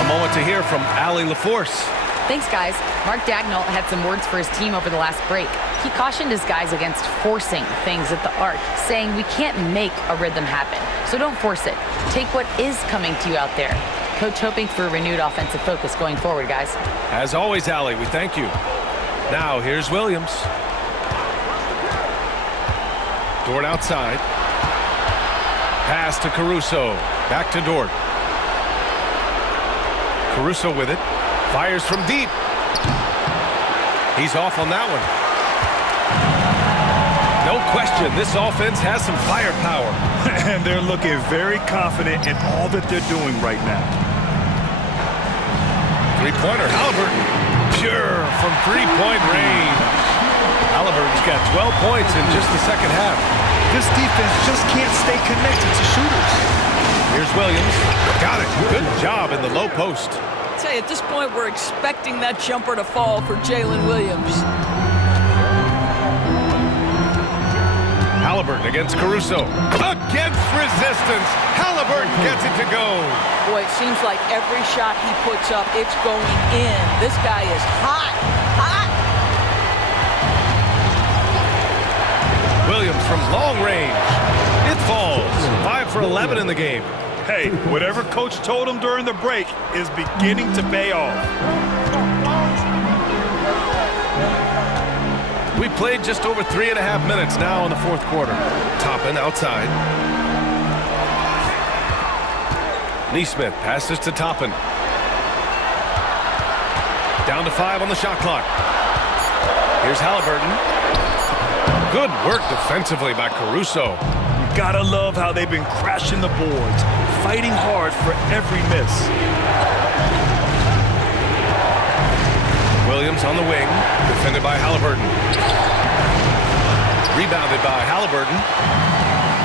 A moment to hear from Allie LaForce. Thanks, guys. Mark Daigneault had some words for his team over the last break. He cautioned his guys against forcing things at the arc, saying we can't make a rhythm happen, so don't force it. Take what is coming to you out there. Coach hoping for a renewed offensive focus going forward, guys. As always, Allie, we thank you. Now, here's Williams. Dort outside. Pass to Caruso. Back to Dort. Caruso with it. Fires from deep. He's off on that one. No question, this offense has some firepower. And they're looking very confident in all that they're doing right now. Three-pointer, Halliburton. Pure from three-point range. Halliburton's got 12 points in just the second half. This defense just can't stay connected to shooters. Here's Williams. Got it. Good job in the low post. I'll tell you, at this point, we're expecting that jumper to fall for Jalen Williams. Halliburton against Caruso. Against resistance. Halliburton gets it to go. Boy, it seems like every shot he puts up, it's going in. This guy is hot, hot. Williams from long range. It falls. 5 for 11 in the game. Hey, whatever coach told him during the break is beginning to pay off. We played just over 3.5 minutes now in the fourth quarter. Toppin outside. Neesmith passes to Toppin. Down to 5 on the shot clock. Here's Halliburton. Good work defensively by Caruso. You gotta love how they've been crashing the boards, fighting hard for every miss. Williams on the wing, defended by Halliburton. Rebounded by Halliburton.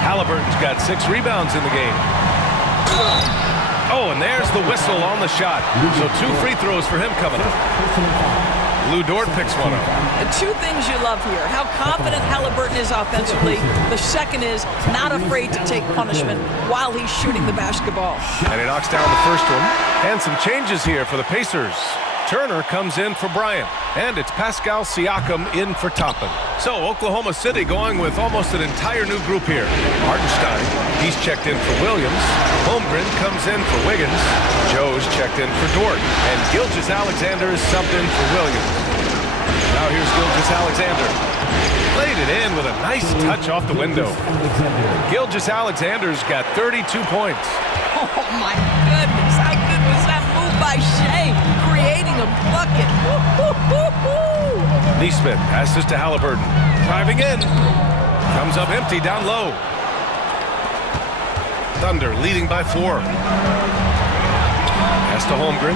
Halliburton's got 6 rebounds in the game. Oh, and there's the whistle on the shot. So 2 free throws for him coming up. Lou Dort picks one up. The 2 things you love here, how confident Halliburton is offensively. The second is not afraid to take punishment while he's shooting the basketball. And he knocks down the first one. And some changes here for the Pacers. Turner comes in for Bryant, and it's Pascal Siakam in for Toppin. So Oklahoma City going with almost an entire new group here. Hartenstein, he's checked in for Williams. Holmgren comes in for Wiggins. Joe's checked in for Dort. And Gilgeous-Alexander is subbed in for Williams. Now here's Gilgeous-Alexander. Laid it in with a nice touch off the window. Gilgeous-Alexander's got 32 points. Oh, my goodness. How good was that move by Shea? Creating a bucket. Neesmith passes to Halliburton. Driving in. Comes up empty down low. Thunder leading by 4. Pass to Holmgren.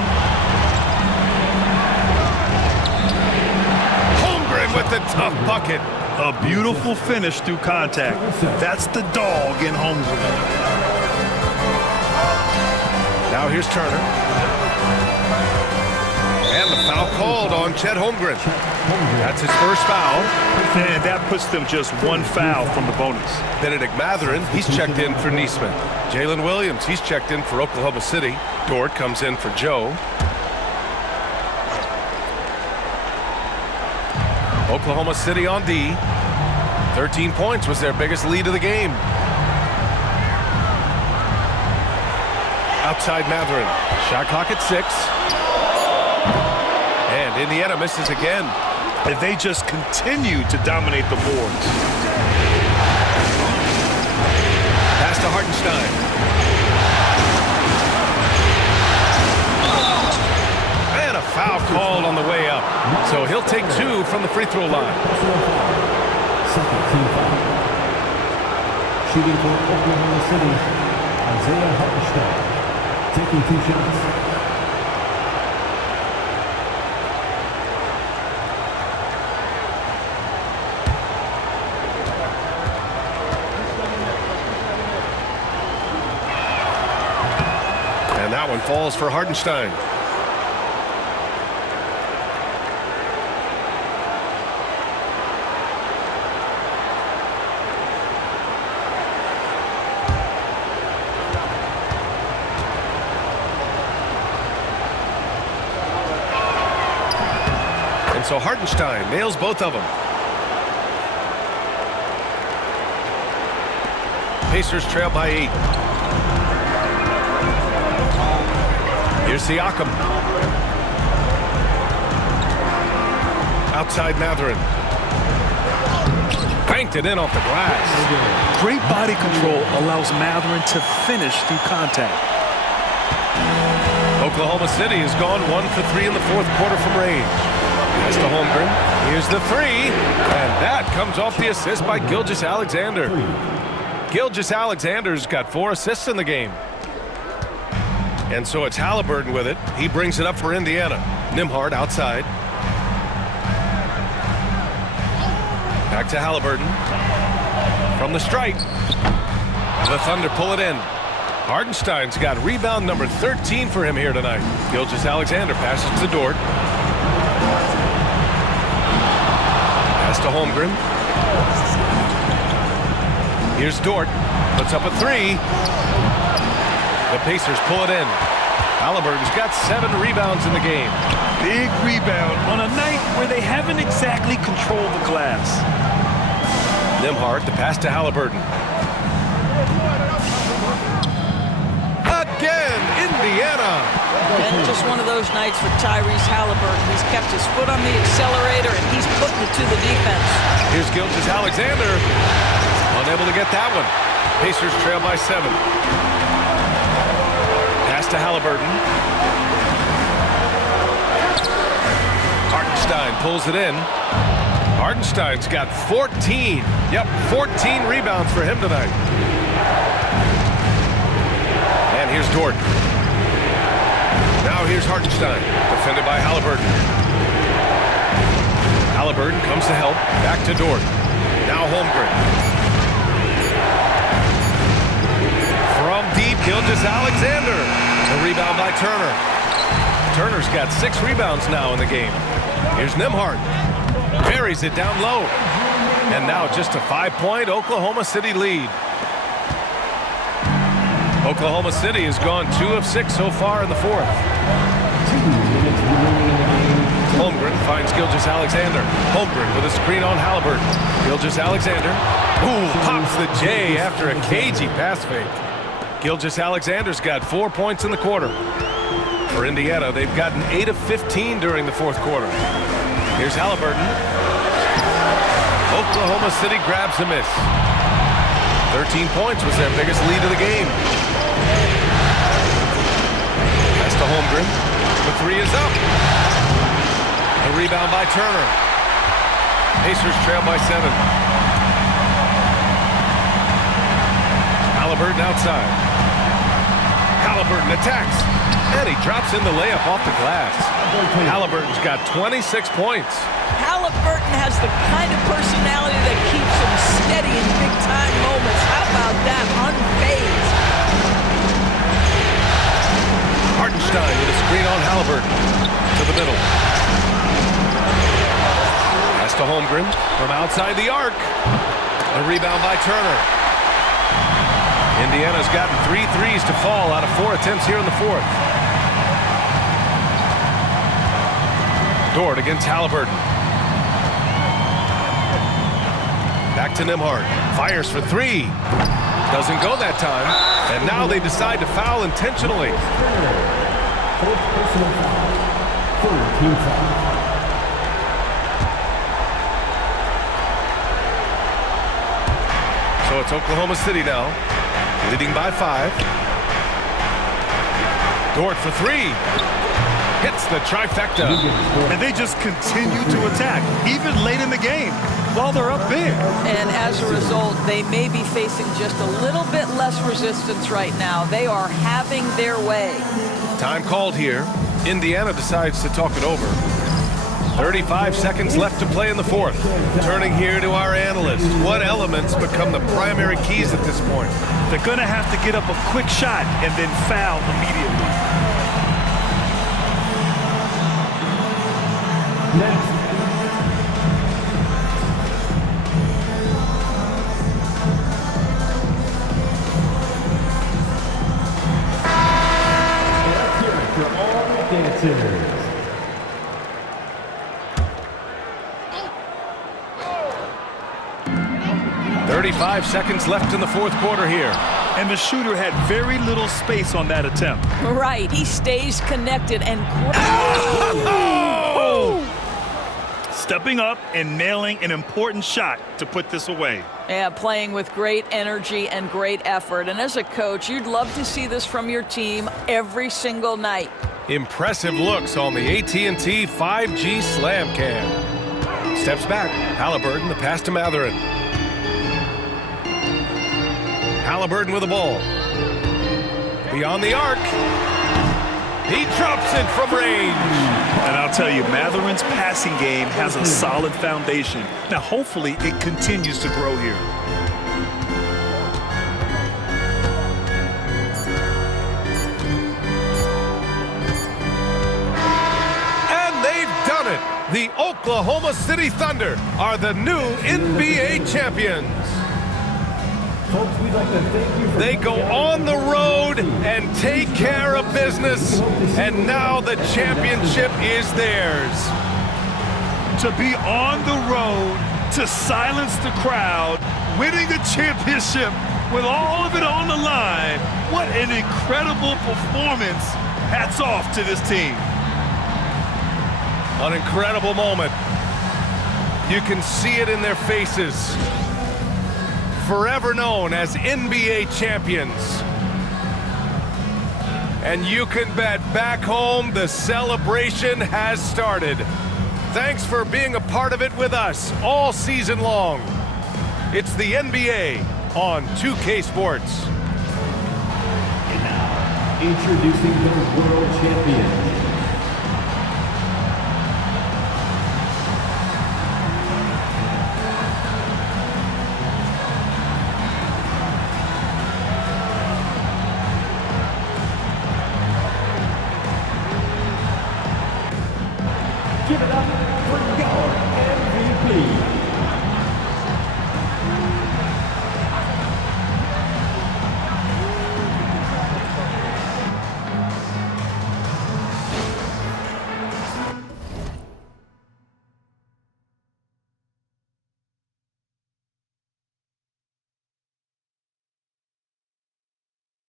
Holmgren with the tough bucket. A beautiful finish through contact. That's the dog in Holmgren. Now here's Turner. And the foul called on Chet Holmgren. That's his first foul. And that puts them just 1 foul from the bonus. Benedict Mathurin, he's checked in for Neesmith. Jalen Williams, he's checked in for Oklahoma City. Dort comes in for Joe. Oklahoma City on D. 13 points was their biggest lead of the game. Outside Mathurin. Shot clock at 6. And Indiana misses again. And they just continue to dominate the boards. Pass to Hartenstein. And a foul called on the way up. So he'll take 2 from the free throw line. Second team foul. Shooting for Oklahoma City, Isaiah Hartenstein. Taking 2 shots. One falls for Hartenstein. And so Hartenstein nails both of them. Pacers trail by 8. Here's Siakam. Outside Mathurin. Banked it in off the glass. Great body control allows Mathurin to finish through contact. Oklahoma City has gone 1 for 3 in the fourth quarter from range. Pass to Holmgren. Here's the three. And that comes off the assist by Gilgeous-Alexander. Gilgeous-Alexander's got 4 assists in the game. And so it's Halliburton with it. He brings it up for Indiana. Nembhard outside. Back to Halliburton. From the stripe. The Thunder pull it in. Hartenstein's got rebound number 13 for him here tonight. Gilgeous-Alexander passes to Dort. Pass to Holmgren. Here's Dort. Puts up a three. The Pacers pull it in. Halliburton's got 7 rebounds in the game. Big rebound on a night where they haven't exactly controlled the glass. Nembhard, the pass to Halliburton. Again, Indiana. And just one of those nights for Tyrese Halliburton. He's kept his foot on the accelerator, and he's putting it to the defense. Here's Gilgeous-Alexander. Unable to get that one. Pacers trail by 7. Pass to Halliburton. Hartenstein pulls it in. Hartenstein's got 14. Yep, 14 rebounds for him tonight. And here's Dort. Now here's Hartenstein, defended by Halliburton. Halliburton comes to help. Back to Dort. Now Holmgren. From deep, Gilgeous-Alexander. The rebound by Turner. Turner's got 6 rebounds now in the game. Here's Nembhard. Buries it down low. And now just a 5-point Oklahoma City lead. Oklahoma City has gone 2 of 6 so far in the fourth. Holmgren finds Gilgeous-Alexander. Holmgren with a screen on Halliburton. Gilgeous-Alexander. Ooh, pops the J after a cagey pass fake. Gilgeous-Alexander's got 4 points in the quarter. For Indiana, they've gotten 8 of 15 during the fourth quarter. Here's Halliburton. Oklahoma City grabs a miss. 13 points was their biggest lead of the game. Pass to Holmgren. The three is up. A rebound by Turner. Pacers trail by 7. Halliburton outside. Halliburton attacks. And he drops in the layup off the glass. Halliburton's got 26 points. Halliburton has the kind of personality that keeps him steady in big-time moments. How about that? Unfazed. Hartenstein with a screen on Halliburton. To the middle. Pass to Holmgren from outside the arc. A rebound by Turner. Indiana's gotten 3 threes to fall out of 4 attempts here in the fourth. Dort against Halliburton. Back to Nembhard. Fires for 3. Doesn't go that time. And now they decide to foul intentionally. So it's Oklahoma City now, leading by 5. Dort for 3. Hits the trifecta. And they just continue to attack, even late in the game, while they're up big. And as a result, they may be facing just a little bit less resistance right now. They are having their way. Time called here. Indiana decides to talk it over. 35 seconds left to play in the fourth. Turning here to our analysts. What elements become the primary keys at this point? They're going to have to get up a quick shot and then foul immediately. dancers. 35 seconds left in the fourth quarter here. And the shooter had very little space on that attempt. Right, he stays connected and Stepping up and nailing an important shot to put this away. yeah, playing with great energy and great effort. And as a coach, you'd love to see this from your team every single night. Impressive looks on the AT&T 5G Slam Cam. Steps back. Halliburton, the pass to Mathurin. Halliburton with the ball. Beyond the arc. He drops it from range. And I'll tell you, Mathurin's passing game has a solid foundation. Now, hopefully, it continues to grow here. And they've done it. The Oklahoma City Thunder are the new NBA champions. Folks, we'd like to thank you for They go on the road and take care of business, and now the championship is theirs. To be on the road, to silence the crowd, winning a championship with all of it on the line. What an incredible performance. Hats off to this team. An incredible moment. You can see it in their faces. Forever known as NBA champions. And you can bet back home the celebration has started. Thanks for being a part of it with us all season long. It's the NBA on 2K Sports. And now, introducing the world champions,